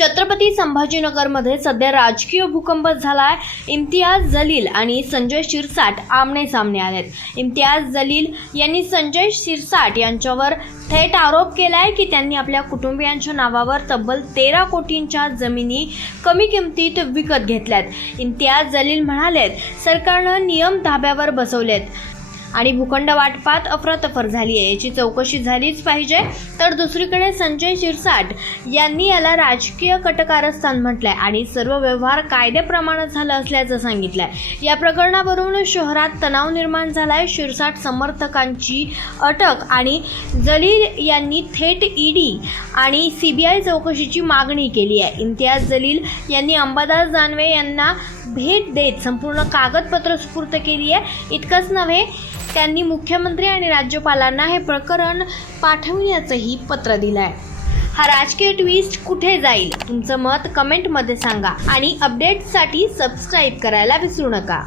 छत्रपती संभाजीनगरमध्ये सध्या राजकीय भूकंप झालाय। इम्तियाज जलील आणि संजय शिरसाट आमने सामने आलेत। इम्तियाज जलील यांनी संजय शिरसाट यांच्यावर थेट आरोप केलाय की त्यांनी आपल्या कुटुंबियांच्या नावावर तब्बल 13 कोटींच्या जमिनी कमी किमतीत विकत घेतल्यात। इम्तियाज जलील म्हणालेत, सरकारनं नियम धाब्यावर बसवलेत आणि भूखंड वाटपात अफरातफर झाली आहे, याची चौकशी झालीच पाहिजे। तर दुसरीकडे संजय शिरसाट यांनी याला राजकीय कटकारस्थान म्हटलंय आणि सर्व व्यवहार कायद्याप्रमाणे झालं असल्याचं सांगितलंय। या प्रकरणावरून शहरात तणाव निर्माण झालाय। शिरसाट समर्थकांची अटक आणि जलील यांनी थेट ईडी आणि सीबीआय चौकशीची मागणी केली आहे। इम्तियाज जलील यांनी अंबादास दानवे यांना भेट देत संपूर्ण कागदपत्र सुपूर्द केली आहे। इतकंच नव्हे, त्यांनी मुख्यमंत्री आणि राज्यपालांना हे प्रकरण पाठवण्याचंही पत्र दिलंय। हा राजकीय ट्विस्ट कुठे जाईल? तुमचं मत कमेंटमध्ये सांगा आणि अपडेट्ससाठी सबस्क्राईब करायला विसरू नका।